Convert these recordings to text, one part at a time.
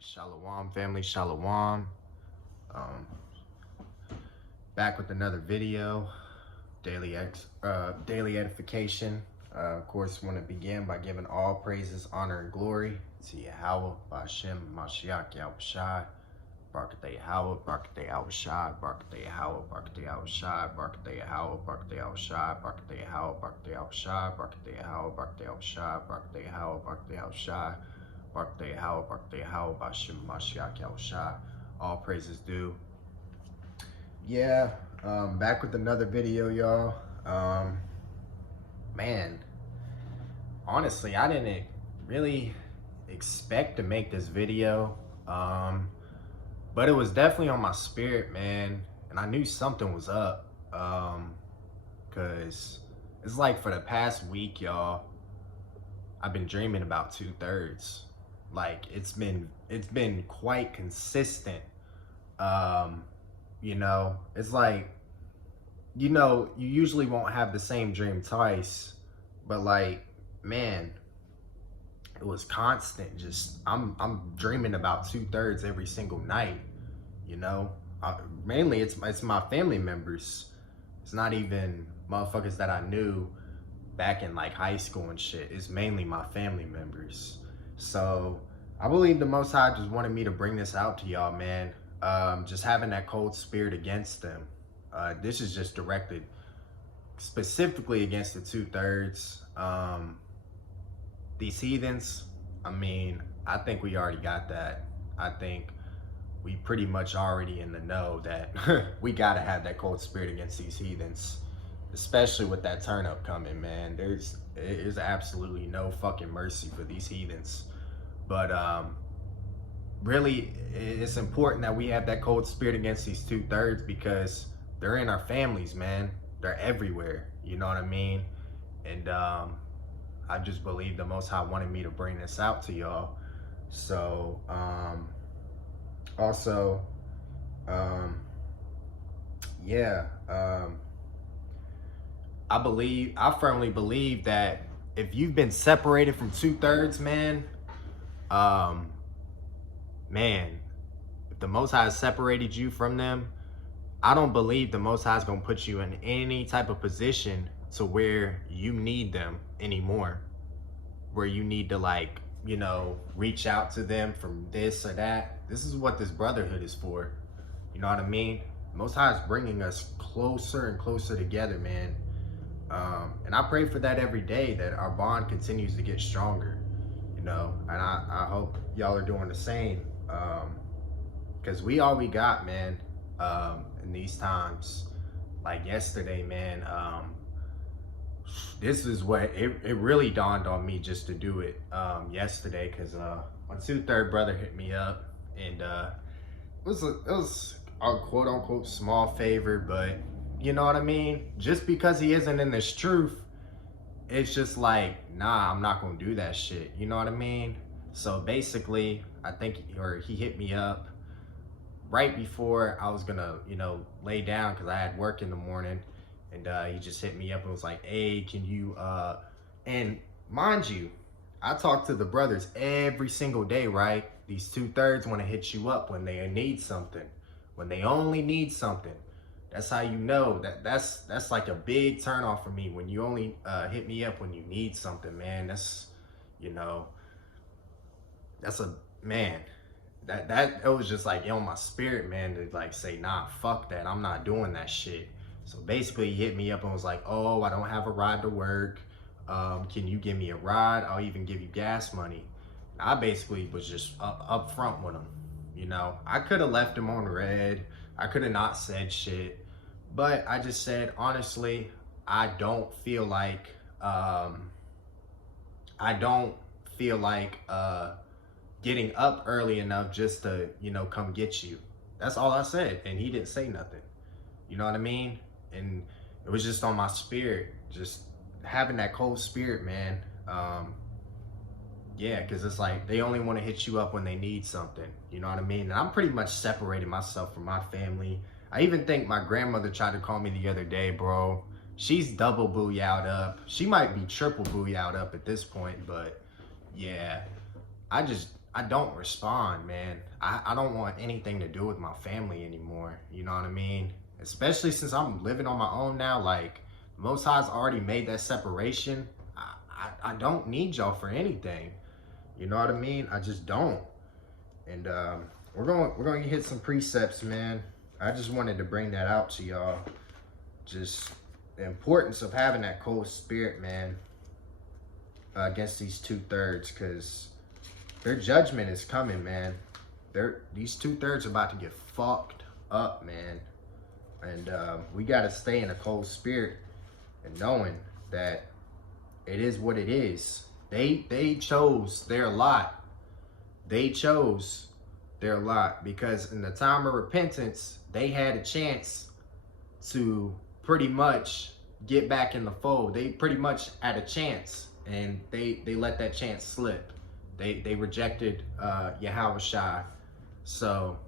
Shalom, family, shalom. Um, Back with another video, daily edification. Of course, want to begin by giving all praises, honor, and glory to Yahweh, Ba'ashem, Mashiach, Yahushai, Barakateh Yahweh, Barakateh Yahushai, Barakateh Yahweh, Barakateh Yahushai, Barakateh Yahweh, Barakateh Yahushai, Barakateh Yahweh, Barakateh Yahushai, Barakateh Yahweh, Barakateh Yahushai, Barakateh Yahweh, Barakateh Yahushai, Barakateh Yahweh, Barakateh Yahweh, Ba'ashem, Mashiach, Yahushai. All praises due. Yeah, back with another video, y'all. Man, honestly, I didn't really expect to make this video, but it was definitely on my spirit, man, and I knew something was up, because it's like for the past week, y'all, I've been dreaming about 2/3. Like, it's been quite consistent. It's like, you usually won't have the same dream twice, but like, man, it was constant. Just I'm dreaming about 2/3 every single night. Mainly it's my family members. It's not even motherfuckers that I knew back in like high school and shit. It's mainly my family members. So I believe the Most High just wanted me to bring this out to y'all, man. Just having that cold spirit against them. This is just directed specifically against the 2/3. These heathens, I mean, I think we already got that. I think we pretty much already in the know that we gotta have that cold spirit against these heathens, especially with that turn up coming, man. There's absolutely no fucking mercy for these heathens. But really, it's important that we have that cold spirit against these 2/3 because they're in our families, man. They're everywhere, you know what I mean? And I just believe the Most High wanted me to bring this out to y'all. So also, I firmly believe that if you've been separated from 2/3, man, if the Most High has separated you from them, I don't believe the Most High is going to put you in any type of position to where you need them anymore, where you need to, like, reach out to them from this or that. This is what this brotherhood is for. You know what I mean? Most High is bringing us closer and closer together, man. And I pray for that every day, that our bond continues to get stronger, and I hope y'all are doing the same, because we all we got, man, in these times. Like yesterday, man, this is what it really dawned on me just to do it yesterday, because my 2/3 brother hit me up, and it was a quote unquote small favor, but you know what I mean? Just because he isn't in this truth, it's just like, nah, I'm not gonna do that shit. You know what I mean? So basically, I think, he hit me up right before I was gonna, lay down, because I had work in the morning, and he just hit me up and was like, hey, can you, and mind you, I talk to the brothers every single day, right? These 2/3 want to hit you up when they need something, when they only need something. That's how you know that's like a big turn off for me, when you only hit me up when you need something, man. That's, that's a, man, that it was just like on my spirit, man, to like say, nah, fuck that, I'm not doing that shit. So basically he hit me up and was like, oh, I don't have a ride to work, can you give me a ride? I'll even give you gas money. I basically was just up front with him. I could have left him on red, I could have not said shit, but I just said, honestly, I don't feel like getting up early enough just to, come get you. That's all I said, and he didn't say nothing. You know what I mean? And it was just on my spirit, just having that cold spirit, man. Yeah, because it's like they only want to hit you up when they need something. You know what I mean? And I'm pretty much separating myself from my family. I even think my grandmother tried to call me the other day, bro. She's double booyah'd up. She might be triple booyah'd up at this point, but yeah, I I don't respond, man. I don't want anything to do with my family anymore. You know what I mean? Especially since I'm living on my own now. Like, Most High's already made that separation. I don't need y'all for anything. You know what I mean? I just don't. And we're going to hit some precepts, man. I just wanted to bring that out to y'all. Just the importance of having that cold spirit, man, against these 2/3, because their judgment is coming, man. These 2/3 are about to get fucked up, man. And we got to stay in a cold spirit and knowing that it is what it is. They chose their lot. They chose their lot, because in the time of repentance, they had a chance to pretty much get back in the fold. They pretty much had a chance, and they let that chance slip. They rejected Yahweh. So,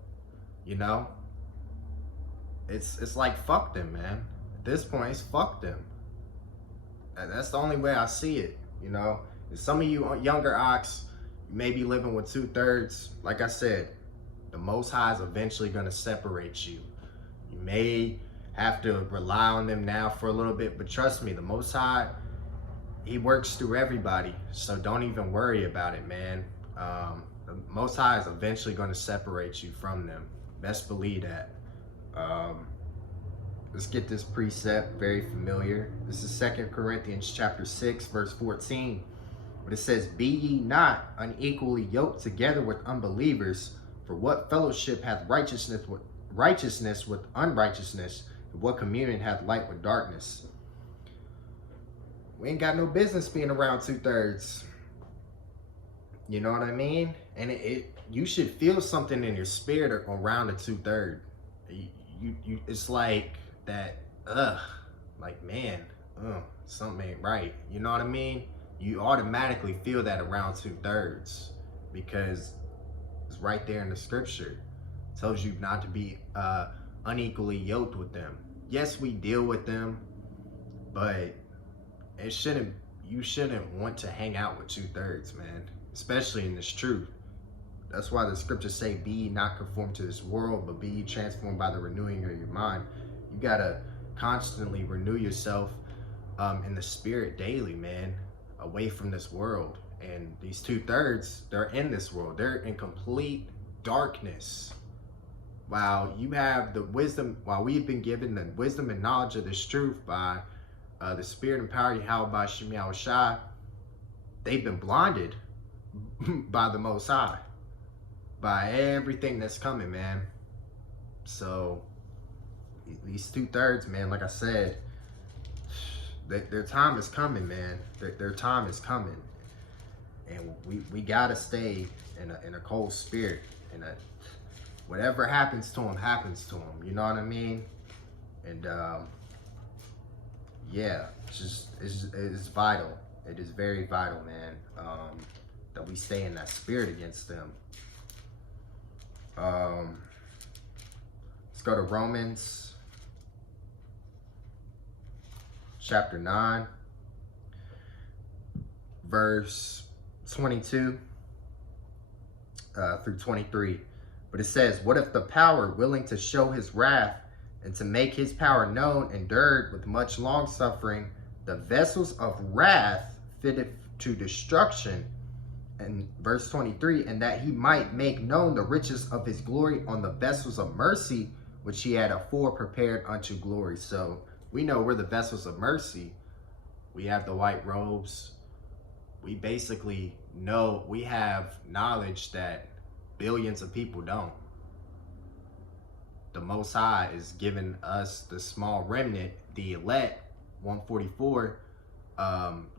you know, it's like, fuck them, man. At this point, it's fuck them. And that's the only way I see it, you know. And some of you younger ox, you may be living with 2/3. Like I said, the Most High is eventually going to separate you. You may have to rely on them now for a little bit, but trust me, the Most High, he works through everybody. So don't even worry about it, man. The Most High is eventually going to separate you from them. Best believe that. Let's get this precept, very familiar. This is 2 Corinthians chapter 6, verse 14. But it says, "Be ye not unequally yoked together with unbelievers, for what fellowship hath righteousness with unrighteousness, and what communion hath light with darkness?" We ain't got no business being around 2/3. You know what I mean? And you should feel something in your spirit around the 2/3. It's like that, like, man, something ain't right. You know what I mean? You automatically feel that around 2/3, because it's right there in the scripture. It tells you not to be unequally yoked with them. Yes, we deal with them, but you shouldn't want to hang out with 2/3, man, especially in this truth. That's why the scriptures say, "Be ye not conformed to this world, but be ye transformed by the renewing of your mind." You gotta constantly renew yourself in the spirit daily, man, away from this world. And these 2/3, they're in this world. They're in complete darkness. While you have the wisdom, while we've been given the wisdom and knowledge of this truth by the spirit and power of Yahweh by Shem Yahushua, they've been blinded by the Most High, by everything that's coming, man. So these 2/3, man, like I said, their time is coming, man. Their time is coming, and we gotta stay in a cold spirit. And whatever happens to them, happens to them. You know what I mean? And yeah, it's vital. It is very vital, man, that we stay in that spirit against them. Let's go to Romans chapter 9, verse 22 through 23. But it says, "What if the power, willing to show his wrath and to make his power known, endured with much long suffering the vessels of wrath fitted to destruction?" And verse 23, "And that he might make known the riches of his glory on the vessels of mercy, which he had afore prepared unto glory." So we know we're the vessels of mercy. We have the white robes. We basically know, we have knowledge that billions of people don't. The Most High is giving us, the small remnant, the elect, 144,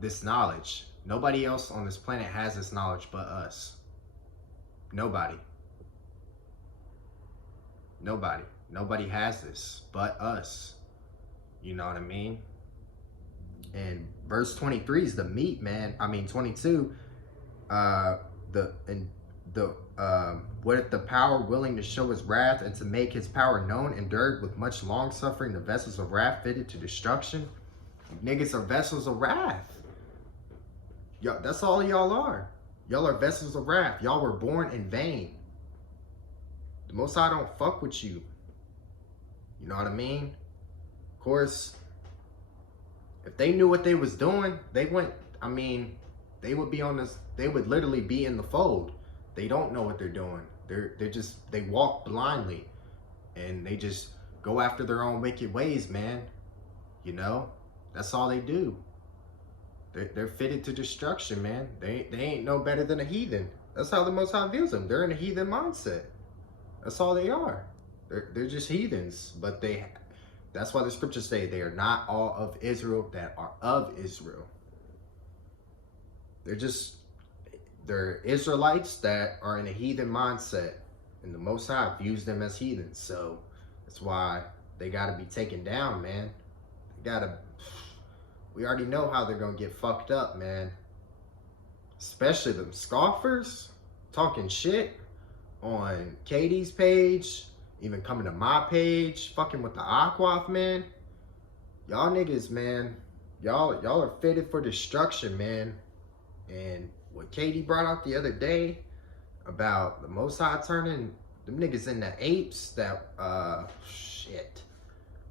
this knowledge. Nobody else on this planet has this knowledge but us. Nobody. Nobody has this but us. You know what I mean? And verse 23 is the meat, man. I mean 22. What if the power, willing to show his wrath and to make his power known, endured with much long suffering the vessels of wrath fitted to destruction? Niggas are vessels of wrath. Yo, that's all y'all are. Y'all are vessels of wrath. Y'all were born in vain. The Most High don't fuck with you. You know what I mean? Of course, if they knew what they was doing, they would be on this, they would literally be in the fold. They don't know what they're doing. They walk blindly, and they just go after their own wicked ways, man. You know, that's all they do. They're fitted to destruction, man. They ain't no better than a heathen. That's how the Most High views them. They're in a heathen mindset. That's all they are. They're just heathens, but that's why the scriptures say they are not all of Israel that are of Israel. They're Israelites that are in a heathen mindset, and the Most High views them as heathens. So that's why they got to be taken down, man. We already know how they're going to get fucked up, man. Especially them scoffers talking shit on Katie's page, even coming to my page, fucking with the Aquaf, man. Y'all niggas, man, y'all are fitted for destruction, man. And what Katie brought out the other day about the Most High turning them niggas into apes, that shit.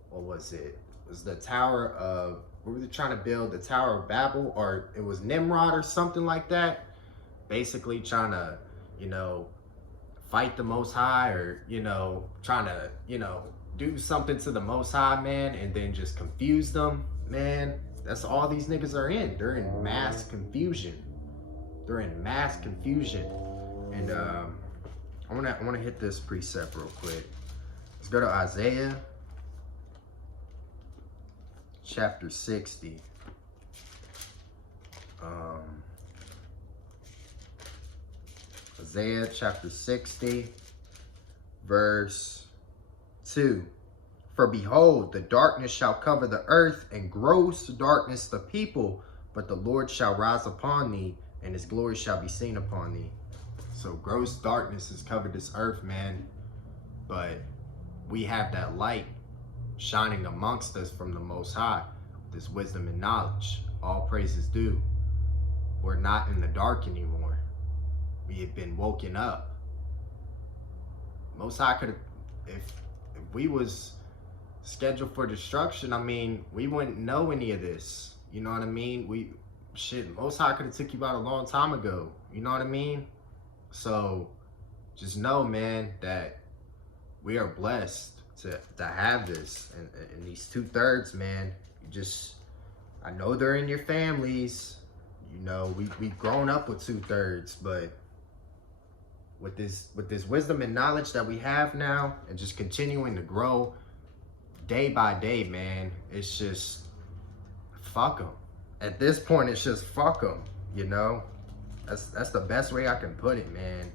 What was it? It was the Tower of, we were trying to build the Tower of Babel, or it was Nimrod or something like that. Basically trying to, you know, fight the Most High, or, you know, trying to, you know, do something to the Most High, man, and then just confuse them, man. That's all these niggas are in. They're in mass confusion. They're in mass confusion. And I wanna hit this precept real quick. Let's go to Isaiah chapter 60. Isaiah chapter 60, verse 2. For behold, the darkness shall cover the earth, and gross darkness the people, but the Lord shall rise upon thee, and his glory shall be seen upon thee. So gross darkness has covered this earth, man. But we have that light shining amongst us from the Most High, this wisdom and knowledge. All praises due. We're not in the dark anymore. We have been woken up. Most High could have, if we was scheduled for destruction, I mean, we wouldn't know any of this. You know what I mean? Most High could have took you out a long time ago. You know what I mean? So just know, man, that we are blessed to have this. And these 2/3, man, I know they're in your families. You know, we've grown up with 2/3, but with this wisdom and knowledge that we have now, and just continuing to grow day by day, man, it's just fuck them. At this point, it's just fuck them, you know? That's the best way I can put it, man.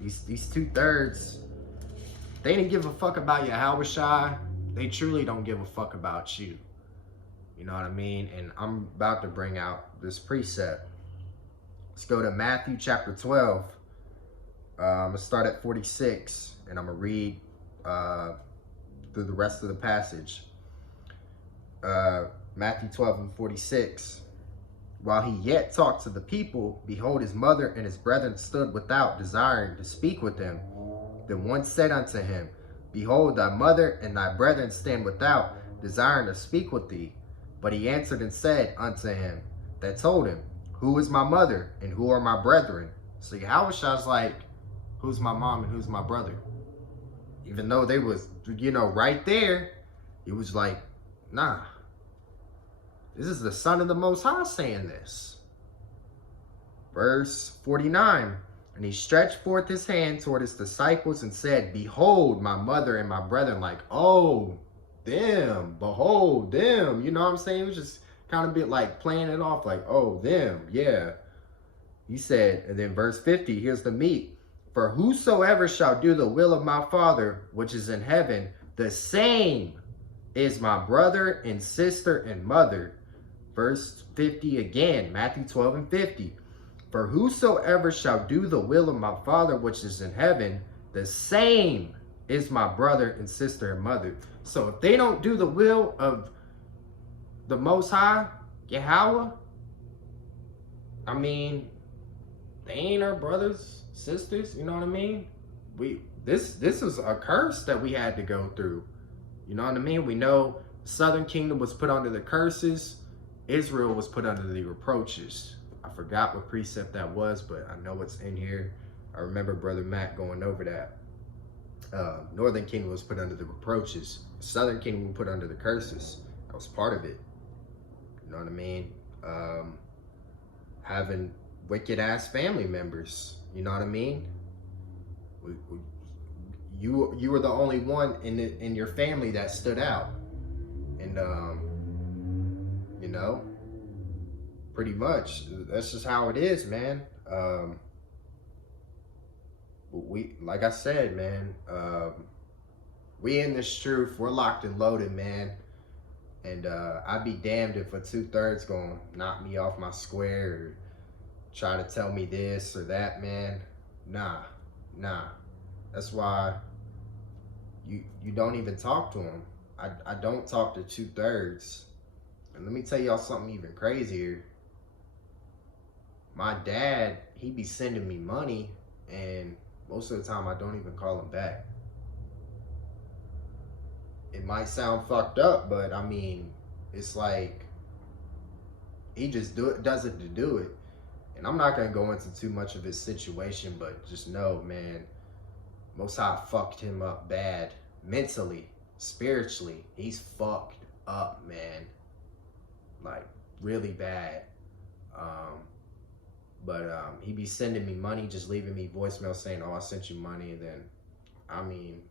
These 2/3, they didn't give a fuck about Yahushua. They truly don't give a fuck about you. You know what I mean? And I'm about to bring out this precept. Let's go to Matthew chapter 12. I'm going to start at 46, and I'm going to read through the rest of the passage. Matthew 12 and 46. While he yet talked to the people, behold, his mother and his brethren stood without, desiring to speak with him. Then one said unto him, Behold, thy mother and thy brethren stand without, desiring to speak with thee. But he answered and said unto him that told him, Who is my mother and who are my brethren? So Yahushua's like, who's my mom and who's my brother? Even though they was, you know, right there, he was like, nah. This is the Son of the Most High saying this. Verse 49. And he stretched forth his hand toward his disciples and said, Behold, my mother and my brethren. Like, oh, them, behold, them. You know what I'm saying? It was just kind of a bit like playing it off like, oh, them, yeah. He said, and then verse 50, here's the meat. For whosoever shall do the will of my Father, which is in heaven, the same is my brother and sister and mother. Verse 50 again, Matthew 12 and 50. For whosoever shall do the will of my Father which is in heaven, the same is my brother and sister and mother. So if they don't do the will of the Most High, Yahweh, I mean, they ain't our brothers, sisters, you know what I mean? This is a curse that we had to go through. You know what I mean? We know the southern kingdom was put under the curses. Israel was put under the reproaches. I forgot what precept that was, but I know it's in here. I remember Brother Matt going over that. Northern kingdom was put under the reproaches. Southern kingdom was put under the curses. That was part of it. You know what I mean? Having wicked ass family members. You know what I mean? You were the only one in your family that stood out, and you know, pretty much that's just how it is, man. We, like I said, man, we in this truth. We're locked and loaded, man. And I'd be damned if a 2/3 gonna knock me off my square or try to tell me this or that, man. Nah. That's why you don't even talk to them. I don't talk to 2/3. And let me tell y'all something even crazier. My dad, he be sending me money, and most of the time I don't even call him back. It might sound fucked up, but I mean, it's like he just does it to do it. And I'm not gonna go into too much of his situation, but just know, man, Most High fucked him up bad, mentally, spiritually. He's fucked up, man, like really bad. He be sending me money, just leaving me voicemail saying, "Oh, I sent you money," and then, I mean,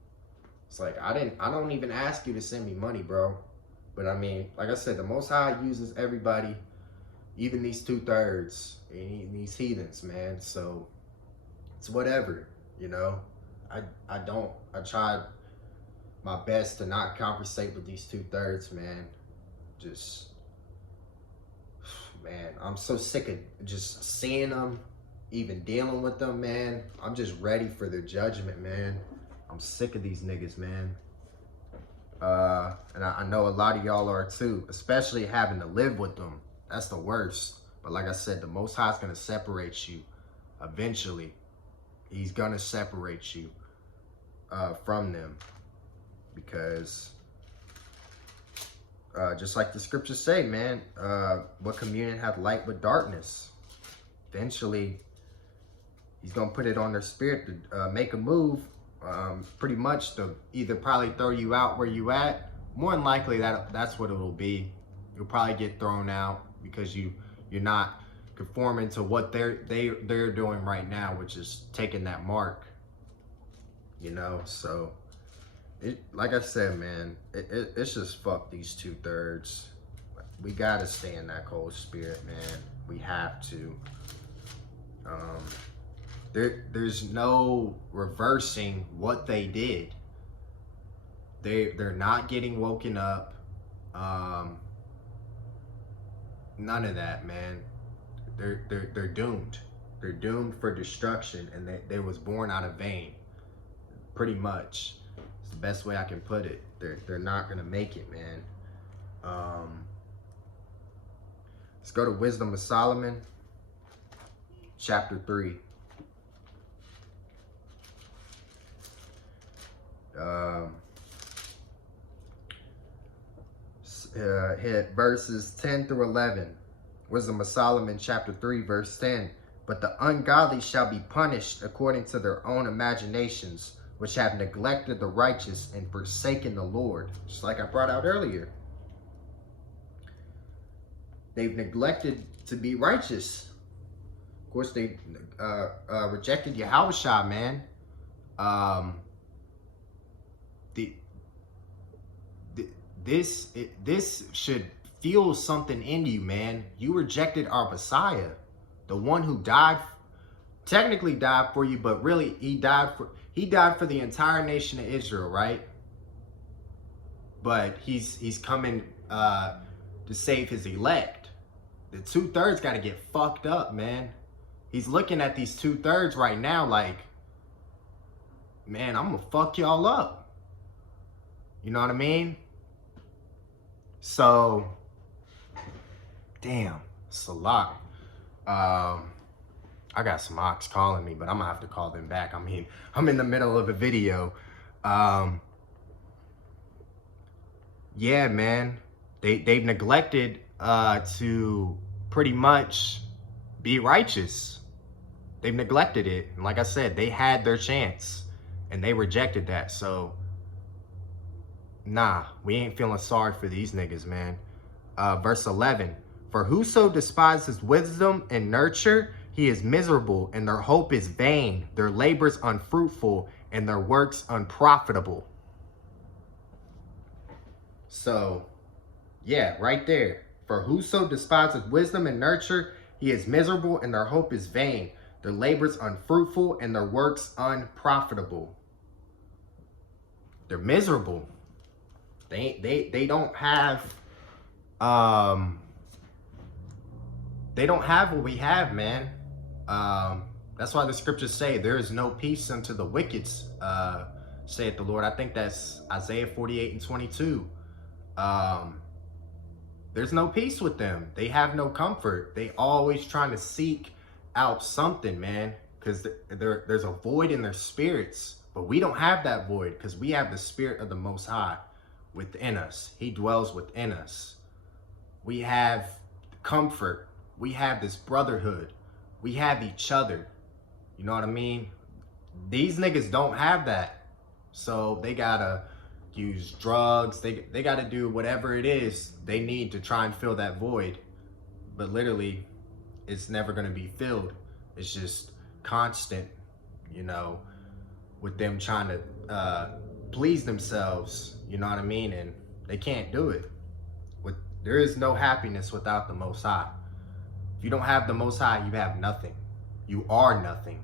it's like I don't even ask you to send me money, bro. But I mean, like I said, the Most High uses everybody, even these 2/3 and these heathens, man. So it's whatever, you know. I tried my best to not conversate with these 2/3, man. Just, man, I'm so sick of just seeing them, even dealing with them, man. I'm just ready for their judgment, man. I'm sick of these niggas, man. And I know a lot of y'all are too, especially having to live with them. That's the worst. But like I said, the Most High is going to separate you eventually. He's going to separate you from them, because just like the scriptures say, man, what communion hath light with darkness? Eventually, he's going to put it on their spirit to make a move, pretty much to either probably throw you out where you at. More than likely, that's what it will be. You'll probably get thrown out because you're not conforming to what they're doing right now, which is taking that mark. You know, so like I said, man, it's just fuck these 2/3. We gotta stay in that cold spirit, man. We have to. There's no reversing what they did. They're not getting woken up. None of that, man. They're doomed. They're doomed for destruction, and they was born out of vain. Pretty much. It's the best way I can put it. They're not gonna make it, man. Let's go to Wisdom of Solomon, chapter 3. Hit verses 10 through 11. Wisdom of Solomon, chapter 3, verse 10. But the ungodly shall be punished according to their own imaginations, which have neglected the righteous and forsaken the Lord. Just like I brought out earlier. They've neglected to be righteous. Of course, they rejected Yahushua, man. This should feel something in you, man. You rejected our Messiah, the one who technically died for you, but really he died for the entire nation of Israel, right? But he's coming to save his elect. The 2/3 got to get fucked up, man. He's looking at these 2/3 right now like, man, I'm gonna fuck y'all up. You know what I mean? So, damn, Sarak. I got some ox calling me, but I'm gonna have to call them back. I mean, I'm in the middle of a video. Yeah, man, they've neglected to pretty much be righteous. They've neglected it. And like I said, they had their chance and they rejected that. So nah, we ain't feeling sorry for these niggas, man. Verse 11, for whoso despises wisdom and nurture, he is miserable, and their hope is vain, their labors unfruitful, and their works unprofitable. So, yeah, right there. For whoso despises wisdom and nurture, he is miserable, and their hope is vain, their labors unfruitful, and their works unprofitable. They're miserable. They don't have they don't have what we have, man. That's why the scriptures say there is no peace unto the wicked, saith the Lord. I think that's Isaiah 48 and 22. There's no peace with them. They have no comfort. They always trying to seek out something, man, because there's a void in their spirits. But we don't have that void because we have the Spirit of the Most High within us. He dwells within us. We have comfort. We have this brotherhood. We have each other. You know what I mean? These niggas don't have that. So they gotta use drugs. They gotta do whatever it is they need to try and fill that void. But literally, it's never gonna be filled. It's just constant, you know, with them trying to please themselves. You know what I mean? And they can't do it. There is no happiness without the Most High. If you don't have the Most High, you have nothing. You are nothing.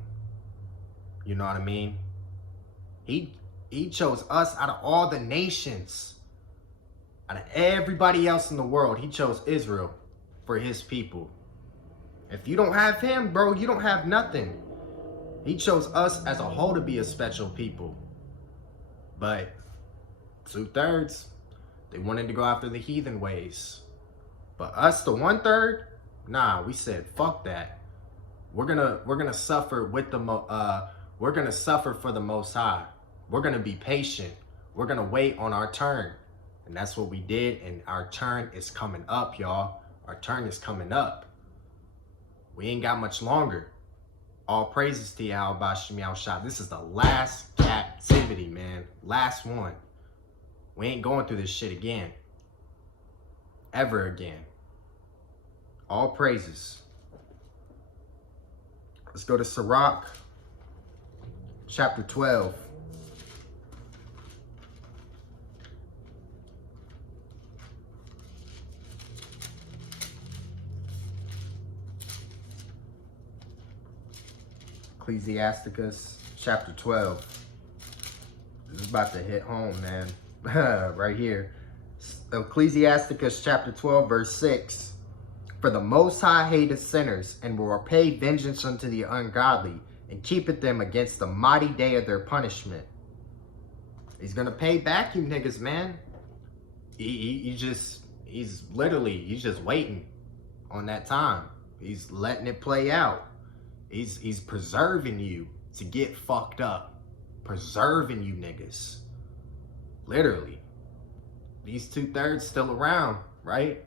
You know what I mean? He chose us out of all the nations. Out of everybody else in the world, he chose Israel for his people. If you don't have him, bro, you don't have nothing. He chose us as a whole to be a special people. But 2/3, they wanted to go after the heathen ways. But us, the 1/3, nah, we said fuck that. We're gonna suffer with we're gonna suffer for the Most High. We're gonna be patient. We're gonna wait on our turn. And that's what we did, and our turn is coming up, y'all. Our turn is coming up. We ain't got much longer. All praises to Yahweh Bashim Yahushua. This is the last captivity, man. Last one. We ain't going through this shit again. Ever again. All praises. Let's go to Sarak, chapter 12. Ecclesiasticus, chapter 12. This is about to hit home, man. Right here. Ecclesiasticus, chapter 12, verse 6. For the Most High hateth sinners, and will repay vengeance unto the ungodly, and keepeth them against the mighty day of their punishment. He's gonna pay back you niggas, man. He's just waiting on that time. He's letting it play out. He's preserving you to get fucked up. Preserving you niggas. Literally. These 2/3 still around, right?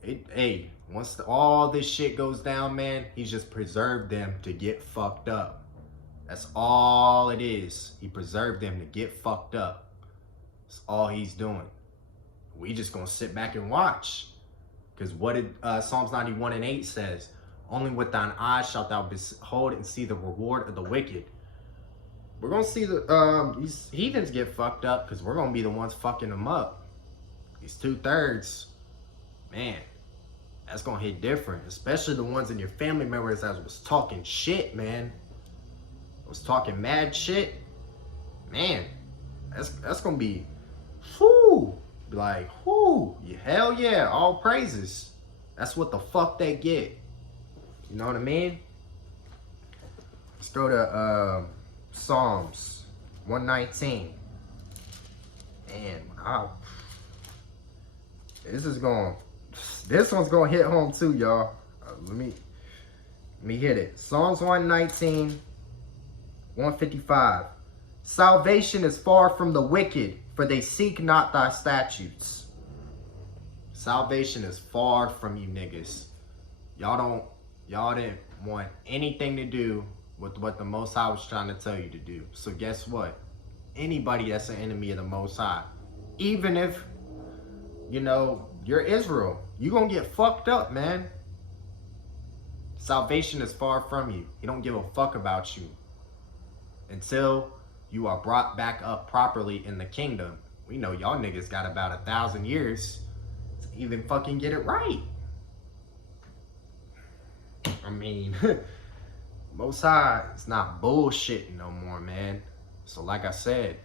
Hey, once all this shit goes down, man, he's just preserved them to get fucked up. That's all it is. He preserved them to get fucked up. That's all he's doing. We just gonna sit back and watch. Because what did Psalms 91 and 8 says? Only with thine eyes shalt thou behold and see the reward of the wicked. We're gonna see these heathens get fucked up because we're gonna be the ones fucking them up. These 2/3, man, that's gonna hit different. Especially the ones in your family members that was talking shit, man. Was talking mad shit. Man, that's gonna be, whoo, like, whoo, hell yeah, all praises. That's what the fuck they get. You know what I mean? Let's go to Psalms 119. Man, this one's gonna hit home too, y'all. Let me hit it. Psalms 119, 155. Salvation is far from the wicked, for they seek not thy statutes. Salvation is far from you niggas. Y'all didn't want anything to do with what the Most High was trying to tell you to do. So guess what? Anybody that's an enemy of the Most High, even if, you know, you're Israel, you're going to get fucked up, man. Salvation is far from you. He don't give a fuck about you until you are brought back up properly in the kingdom. We know y'all niggas got about 1,000 years to even fucking get it right. I mean, Most High is not bullshitting no more, man. So like I said,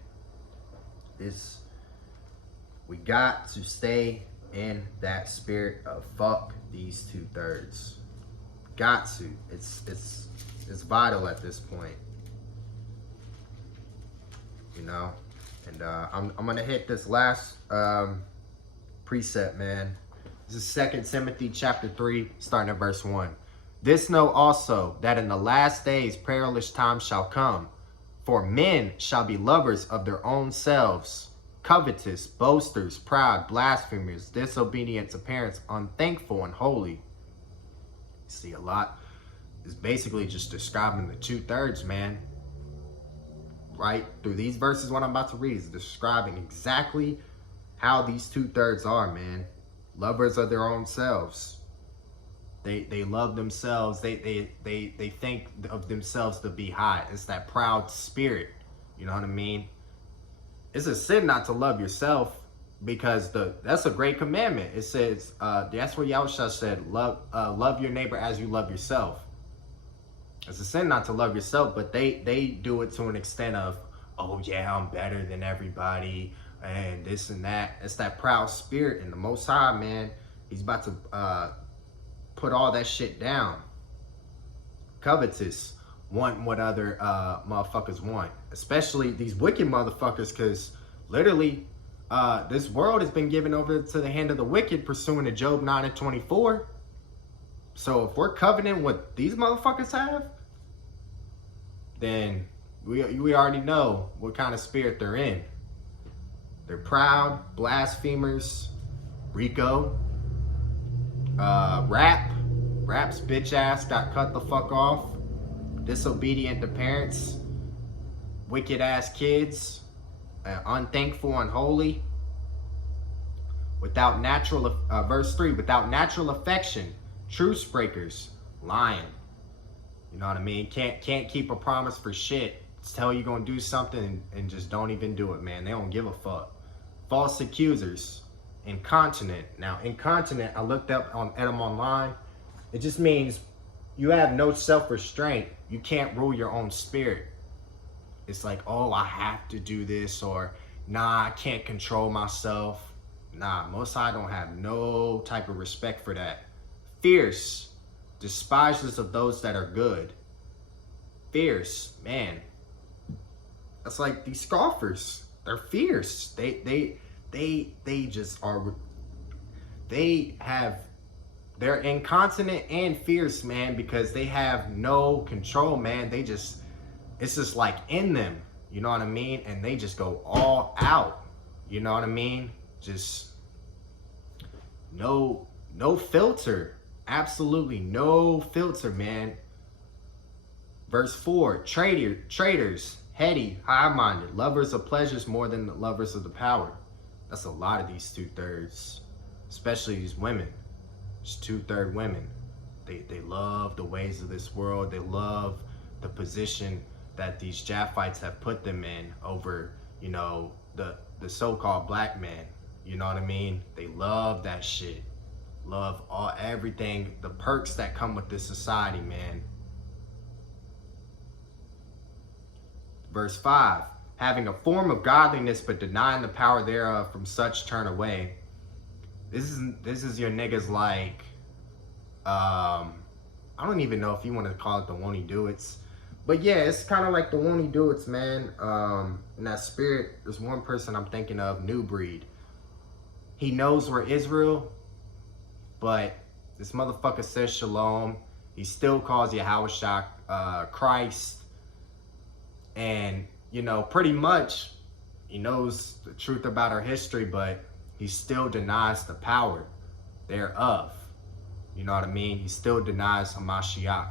we got to stay in that spirit of fuck these 2/3. Got to. It's vital at this point. You know? And I'm gonna hit this last precept, man. This is 2 Timothy chapter 3, starting at verse 1. This know also, that in the last days perilous times shall come. For men shall be lovers of their own selves, covetous, boasters, proud, blasphemers, disobedient to parents, unthankful, and holy. See, a lot is basically just describing the 2/3, man. Right? Through these verses, what I'm about to read is describing exactly how these 2/3 are, man. Lovers of their own selves. They love themselves. They think of themselves to be high. It's that proud spirit. You know what I mean? It's a sin not to love yourself, because that's a great commandment. It says, that's what Yahusha said, love your neighbor as you love yourself. It's a sin not to love yourself, but they do it to an extent of, oh yeah, I'm better than everybody, and this and that. It's that proud spirit, and the Most High, man, he's about to put all that shit down. Covetous, wanting what other motherfuckers want, especially these wicked motherfuckers, because literally this world has been given over to the hand of the wicked, pursuant to Job 9:24. So if we're coveting what these motherfuckers have, then we already know what kind of spirit they're in. They're proud, blasphemers, Rico, Rap's bitch ass got cut the fuck off, disobedient to parents, wicked ass kids, unthankful, unholy, without natural, verse 3, without natural affection, truce breakers, lying. You know what I mean? Can't keep a promise for shit. Tell you gonna do something and just don't even do it, man. They don't give a fuck. False accusers, incontinent. Now, incontinent, I looked up on Edom Online. It just means you have no self-restraint. You can't rule your own spirit. It's like, oh, I have to do this, or nah, I can't control myself. Nah, Most High don't have no type of respect for that. Fierce, despisers of those that are good. Fierce, man. That's like these scoffers. They're fierce. They just are. They're incontinent and fierce, man, because they have no control, man. It's just like in them, you know what I mean? And they just go all out, you know what I mean? Just no filter, absolutely no filter, man. Verse 4, traitors, heady, high-minded, lovers of pleasures more than the lovers of the power. That's a lot of these 2/3, especially these women. Just 2/3 women. They love the ways of this world. They love the position that these Japhites have put them in over, you know, the so-called black man. You know what I mean? They love that shit. Love everything, the perks that come with this society, man. Verse 5, having a form of godliness but denying the power thereof, from such turn away. This is your niggas like, I don't even know if you want to call it the won't he do it's, but yeah, it's kind of like the won't he do it's, man. In that spirit, there's one person I'm thinking of, New Breed. He knows we're Israel, but this motherfucker says shalom. He still calls Yahweh Christ. And, you know, pretty much he knows the truth about our history, but he still denies the power thereof. You know what I mean? He still denies Hamashiach.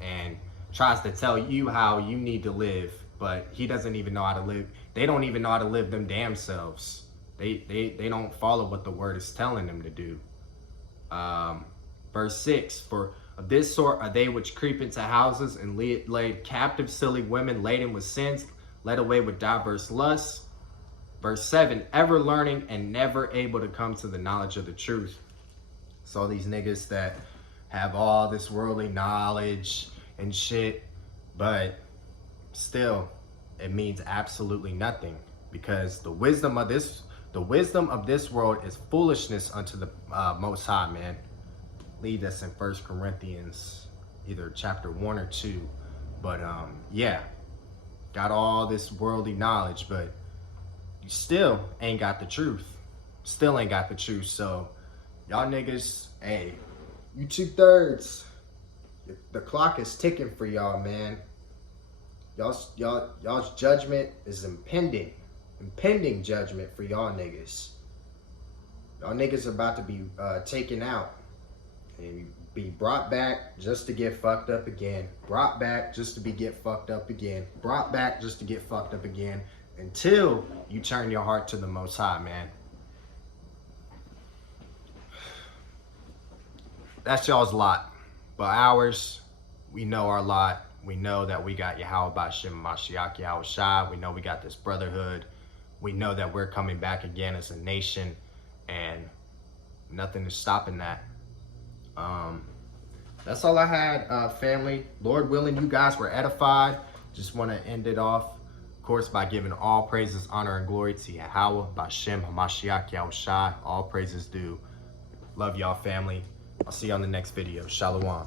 And tries to tell you how you need to live, but he doesn't even know how to live. They don't even know how to live them damn selves. They don't follow what the word is telling them to do. Verse 6, for of this sort are they which creep into houses and laid captive silly women laden with sins, led away with diverse lusts. Verse 7, ever learning and never able to come to the knowledge of the truth. So these niggas that have all this worldly knowledge and shit, but still it means absolutely nothing, because the wisdom of this world is foolishness unto the Most High, man. Lead us in 1 Corinthians, either chapter 1 or 2. But yeah, got all this worldly knowledge, but you still ain't got the truth. Still ain't got the truth. So y'all niggas, hey, you 2/3. The clock is ticking for y'all, man. Y'all's judgment is impending. Impending judgment for y'all niggas. Y'all niggas are about to be taken out and be brought back just to get fucked up again. Brought back just to get fucked up again. Brought back just to get fucked up again. Until you turn your heart to the Most High, man. That's y'all's lot. But ours, we know our lot. We know that we got Yahweh B'Shem Mashiach Yahweh Shai. We know we got this brotherhood. We know that we're coming back again as a nation, and nothing is stopping that. That's all I had, family. Lord willing, you guys were edified. Just want to end it off, of course, by giving all praises, honor, and glory to Yahweh B'Shem Hamashiach Yahweh Shai. All praises due. Love y'all, family. I'll see you on the next video. Shalom.